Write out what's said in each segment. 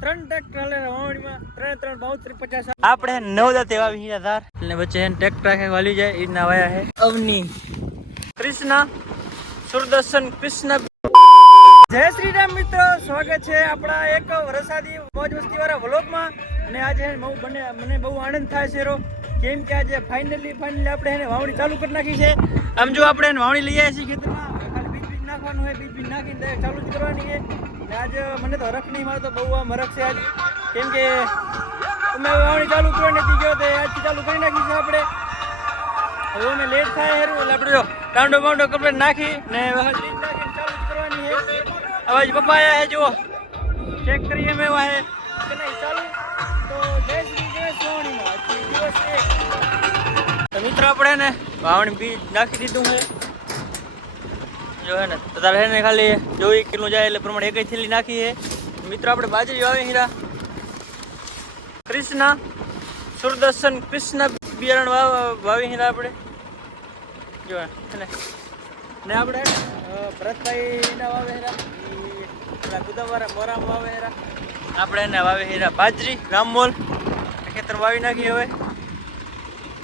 ત્રણ ટ્રેક્ટર હાલે વાવણીમાં ત્રણ ત્રણ બાવત્રી પચાસ આપણે નવ દાંત એવા વીસ હજાર એટલે વચ્ચે એને ટ્રેક્ટર આખે વાલી જાય એ ના વાયા હે. અવની. કૃષ્ણ સુરદર્શન કૃષ્ણ. જય શ્રી રામ મિત્રો સ્વાગત છે આપણા એક વરસાદી મોજ મસ્તી વાળા વ્લોગમાં. અને આજે બહુ બને મને બહુ આનંદ થાય છે રો. કેમ કે આજે ફાઇનલી ફાઇનલી આપણે એને વાવણી ચાલુ કરી નાખી છે. આમ જો આપણે એને વાવણી લઈ આવ્યા છીએ ખેતરમાં. ખાલી બીજ બીજ નાખવાનું હોય બીજ બીજ નાખીને ચાલુ જ કરવાની છે આજે મને તો હરખ નહીં મારે તો બહુ આમ હરખ છે આજ. કેમ કે તમે વાવણી ચાલુ કરવાની નથી ગયો તો આજથી ચાલુ કરી નાખી છે આપણે. હવે અમે લેટ થાય હેરું એટલે આપણે જો ટાંડો બાંડો કપડે નાખી ને ચાલુ જ કરવાની છે. હવે પપ્પા આયા હે જુઓ. ચેક કરીએ મેં વાહે કે નહીં ચાલુ? તો જય શ્રી ગણેશ વાવણીમાં. દિવસ એક. મિત્રો આપણે ને વાવણી બીજ નાખી દીધું છે. જો હે ને, તો તારે હે ને ખાલી જોઈ કિલો જાય એટલે પ્રમાણે એક થેલી નાખી છે મિત્રો, આપણે બાજરી વાવી હીરા કૃષ્ણ, સુરદર્શન, કૃષ્ણ બિયારણ વાવ, વાવી હીરા આપણે. જો ને. ને આપણે ભરતભાઈના વાવેરા હીરા આપણા મોરામ વાવે હીરા આપણે એને વાવી હીરા બાજરી રામમોલ ખેતર વાવી નાખી હવે.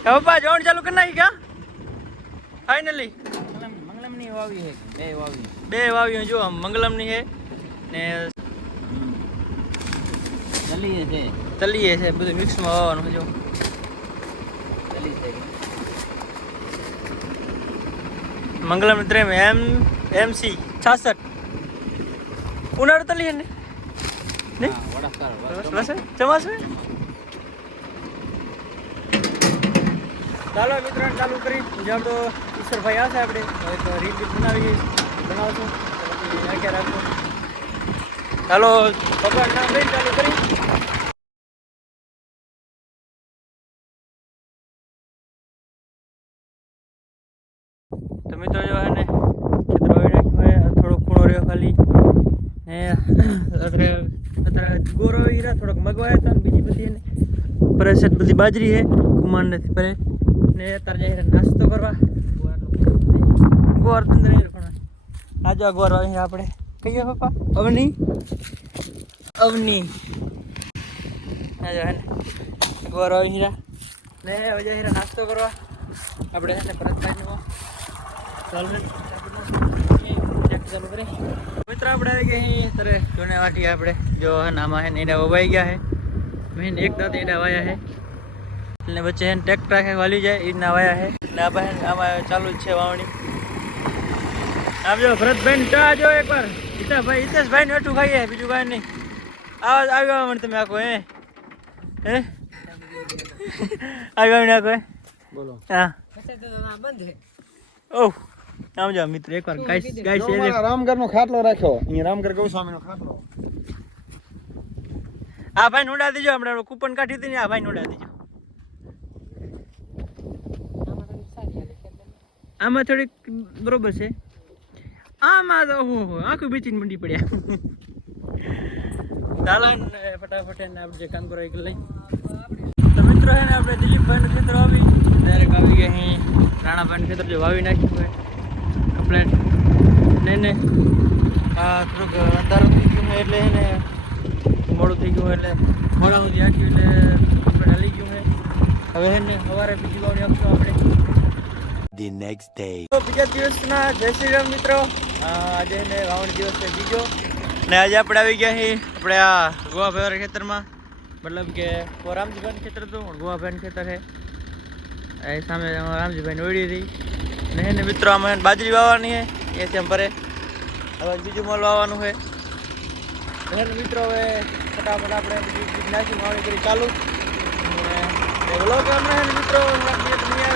હવે પપ્પા જોવાનું ચાલુ કરી નાખી કા? ફાઇનલી મંગલમ મંગલમની વાવી છે બે વાવી. બે વાવી જો મંગલમની છે ને તલીએ છે. તલીએ છે બધું મિક્સમાં વાવવાનું જો જલી છે મંગલમ ત્રેમ એમ સી છાસઠ. ઉનાળો તલી છે ને? ચમાસ? ચાલો મિત્રો ચાલુ કરી. જ્યાં તો ઈશ્વરભાઈ આવશે આપણે. હવે તો રીત રીત બનાવીએ બનાવશું. તો પછી રાખો ચાલો ભગવાન નામ લઈને ચાલુ કરી તો મિત્રો જો હે ને ખેતર વાવી નાખ્યું હોય આ થોડો ખૂણો રહ્યો ખાલી. ને અત્યારે અત્યારે ગોરો હીરા થોડોક મગવાયા હતા બીજી બધી એને. પરે બધી બાજરી છે કુમાર નથી પરે ને અત્યારે જાય નાસ્તો કરવા. ગોર તંદર આજે ગોર વાવી આપણે. કહીએ પપ્પા? અવની? અવની. આજે હે ને ગોર વાવી હીરા. ને વજા હીરા નાસ્તો કરવા. આપણે છે ને ચાલુ મિત્ર, આપણે આવી ગયા ત્યારે જોને વાટી આપણે. જો હે ને આમાં હે ને એડા વવાઈ ગયા હે. મેન એક દાંત વાયા હે. એટલે વચ્ચે હે ને ટ્રેક્ટર વાલી જાય એના વાયા હે. ને આ બહેન આમાં ચાલુ જ છે વાવણી. જો ભરતભાઈ ચા જો એકવાર હિતેશભાઈ હિતેશભાઈ ને એટલું ખાઈએ બીજું કાંઈ નહીં. આવા આવ્યો મને તમે આખો હે? હે? આવ્યો ને આખો બોલો. હા. ઓહ આમ જાઓ મિત્ર એકવાર ગાઈસ ગાઈસ રામગર નો ખાટલો રાખ્યો. અહીંયા રામગર ગૌસ્વામી નો ખાટલો. આ ભાઈ નોડા દેજો હમણાં કૂપન કાઢી હતી ને આ ભાઈ નોડા દેજો. આમાં થોડીક બરોબર છે. આમાં તો ઓહો આખું બેચીને મંડી પડ્યા. ચાલો ને ફટાફટ એને આપણે જે કામ કરો એક લઈ તો મિત્રો હે ને, આપણે દિલીપભાઈનું ખેતર આવી. ડાયરેક્ટ આવી ગયા અહીં રાણાભાઈનું ખેતર જે વાવી નાખ્યું હોય. કમ્પ્લેટ ને ને આ થોડુંક અંધારું થઈ ગયું એટલે એને મોડું થઈ ગયું એટલે મોડા સુધી આખ્યું એટલે આપણે હલી ગયું હવે હે ને, સવારે બીજી વાવણી આપશું આપણે. The next day. તો બીજા દિવસના જય શ્રી રામ મિત્રો. આજે ને વાવણી દિવસ છે બીજો ને આજે આપણે આવી ગયા છીએ આપણે આ ગોવાભાઈ ખેતરમાં. મતલબ કે રામજીભાઈ ખેતર હતું ગોવાભાઈનું ખેતર છે. એ સામે રામજીભાઈ ઓળી હતી. ને એને મિત્રો અમે બાજરી વાવવાની છે એ છે ભરે હવે બીજું મોલ વાવવાનું છે એને મિત્રો હવે ફટાફટ આપણે નાખી વાવણી કરી ચાલુ. અને વ્લોગ ને મિત્રો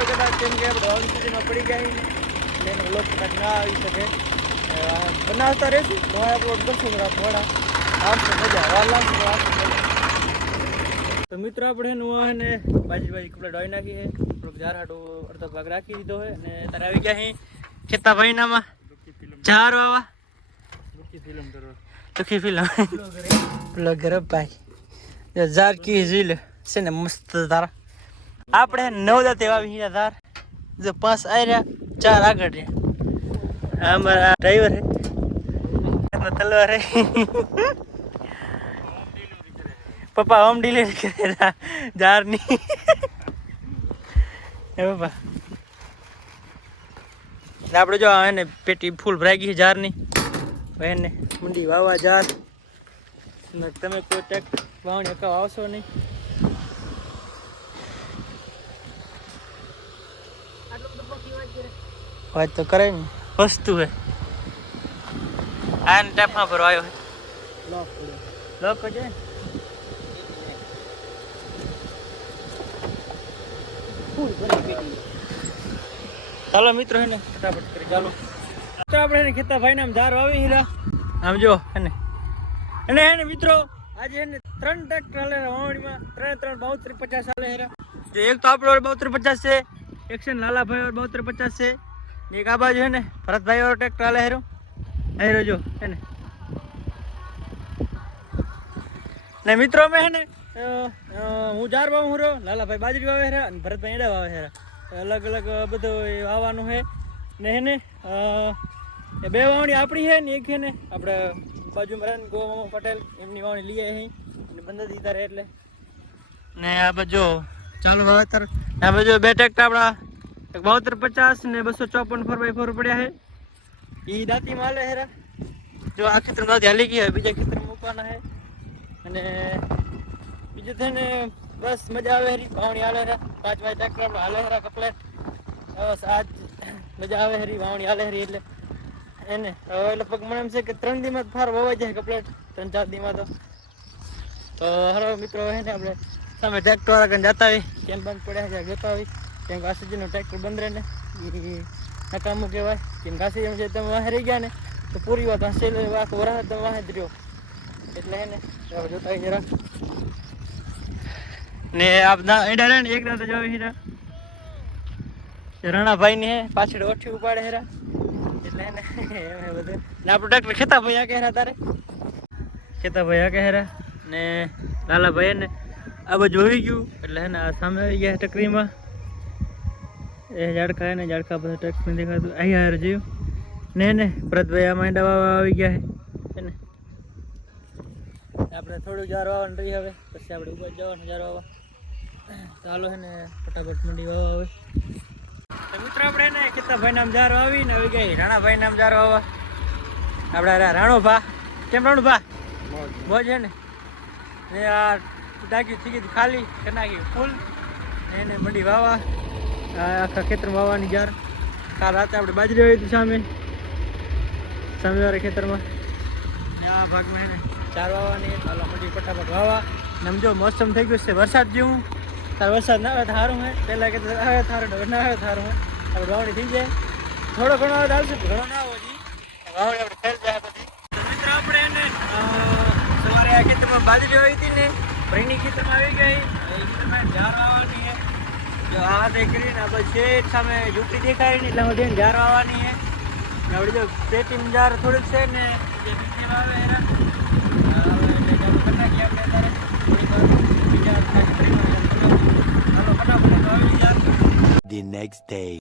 કદાચ કેમ કે આપણે સુધીમાં પડી જાય ને એનો બ્લોક કદાચ ના આવી શકે. બનાવતા રહેશું. તો હવે અપલોડ કરશું કદાચ થોડા તો મજા વાર લાગશે તો આવશે મજા તો મિત્રો આપણે એનું આ ને બાજી બાજી કપડા ડોઈ નાખી છે. થોડુંક ઝાર હાટું અડધો ભાગ રાખી દીધો છે અને તારે આવી ગયા અહીં ખેતા ભાઈનામાં જાર વાવા ફિલ્મ દુખી ફિલ્મ બ્લોગર ભાઈ. જાર કી ઝીલ. છે ને મસ્ત તારા. આપણે નવ દાંત એવા વીરા ધાર જો પાંચ આવ્યા ચાર આગળ રહ્યા. અમારા ડ્રાઈવર હે. તલવાર પપ્પા હોમ ડિલિવરી કરે જારની. એ પપ્પા. આપણે જો એને પેટી ફૂલ ભરાઈ ગઈ છે જારની. એને મુંડી વાવવા જાર. તમે કોઈ ટેક વાવણી અકાવ આવશો નહીં. વાત તો કરે ને. વસ્તુ હે. આને ટેપમાં ભરવા આવ્યો લોક લોક છે ભરી ચાલો મિત્રો હે ને ફટાફટ કરી ચાલો. તો આપણે એને ખેતા ભાઈ નામ ધાર વાવી હીરા. આમ જો હે ને. અને હે ને મિત્રો આજે હે ને ત્રણ ટ્રેક્ટર હાલે વાવણીમાં ત્રણ ત્રણ બાવતર પચાસ હાલે હેરા. એક તો આપણો બાવતર પચાસ છે એક છે ને લાલાભાઈ બાવતર પચાસ છે. એક આ બાજુ છે ને ભરતભાઈ વાળો ટ્રેક્ટર હાલે હેરો. હેરો જો હે ને. મિત્રો અમે હે ને હું જાર વાવું હરો, લાલાભાઈ બાજરી વાવે હેરા અને ભરતભાઈ એડા વાવે હેરા. અલગ અલગ બધું વાવવાનું છે ને હે ને એ બે વાવણી આપણી છે ને, એક છે ને આપણે બાજુમાં રહે ને ગોવા પટેલ, એમની વાવણી લઈએ અહીં અને બંધ દીધા રહે એટલે. ને આ બાજુ ચાલુ વાવેતર. આ બાજુ બે ટ્રેક્ટર આપણા બાવતર પચાસ ને બસો ચોપન ફોર બાય ફોર પડ્યા છે. એ દાંતીમાં માલે હેરા જો આ ખેતરમાં દાંતી હાલી ગઈ હવે બીજા ખેતરમાં મૂકવાના છે. અને બીજું છે ને, બસ મજા આવે હરી વાવણી હાલે હેરા પાંચ વાય ટ્રેક્ટર હાલે હેરા કપલેટ બસ આજ મજા આવે હરી વાવણી હાલે હરી એટલે. એને હવે લગભગ મને એમ છે કે ત્રણ દીમાં ફાર વવાઈ જાય કપલેટ ત્રણ ચાર દીમાં તો. તો હરો મિત્રો, હે ને આપણે સામે ટ્રેક્ટર વાળા કને જતા હોય કેમ બંધ પડ્યા છે જતા હોય કેમ કે આસીજીનું ટ્રેક્ટર બંધ રહે ને? એ નકામું કહેવાય. કેમ કાશી છે, તમે વાહે રહી ગયા ને, તો પૂરી વાત હશે વાહ વરાહ તમે વાહે જ રહ્યો. એટલે હે ને જોતા જરા. ને આપ ના એડા રે ને, એક દાદા જોઈ હીરા. રણાભાઈ ને પાછળ ઓઠી ઉપાડે હેરા. એટલે એને એમ બધું. ને આપણું ટ્રેક્ટર ખેતા ભાઈ આ કહેરા તારે? ખેતા ભાઈ આ કહેરા ને લાલાભાઈ ને, આ બધું જોઈ ગયું. એટલે હે ને સામે આવી ગયા ટકરીમાં. એ ઝાડખા ને ઝાડખા બધા ટ્રેક્ટર દેખાતું અહીંયા હારે જોયું. ને ને ભરતભાઈ આ માંડા વાવા આવી ગયા છે. ને. આપણે થોડું જાર વાવવાનું રહી હવે. પછી આપણે ઉપર જવાનું જાર વાવવા ચાલો છે ને, ફટાફટ મંડી વાવા હવે. મિત્રો આપણે ને કિતાભાઈ નામ જાર વાવીને આવી ગઈ. રાણાભાઈ નામ જાર વાવવા આપણા રાણો ભા કેમ રાણો ભા મોજ છે ને. ને આ ડાગ્યું થઈ ગયું ખાલી કરી નાખ્યું. ફૂલ. ને એને મંડી વાવા. આખા ખેતરમાં વાવવાની જાર. કાલ રાતે આપણે બાજરી આવી હતી સામે. સામેવાળા ખેતરમાં. આ ભાગમાં એને ચાર વાવવાની. હાલો મંડી ફટાફટ વાવા. ને જો મોસમ થઈ ગયું છે વરસાદ જેવું. તાર વરસાદ ના આવે સારું હે. પહેલાં કે આવે થારું હવે ના આવે થારું હે. આપણે વાવણી થઈ જાય. થોડો ઘણો આવે આવશે ઘણો ના આવો જી વાવણી આપણે ફેલ જાય પછી. મિત્ર આપણે એને સવારે આ ખેતરમાં બાજરી આવી હતી ને ભાઈની ખેતરમાં આવી ગઈ. ખેતરમાં જાર વાવવાની. જો આ તે કરીને આપણે સામે ઝૂંપડી દેખાય ને એટલે હું ઝાર વાવવાની છે ને જો પેટીમ જાર થોડીક છે ને જે બીજી વાવે એના એટલે ચાલુ કરી નાખીએ આપણે વાવી જાર. The next day.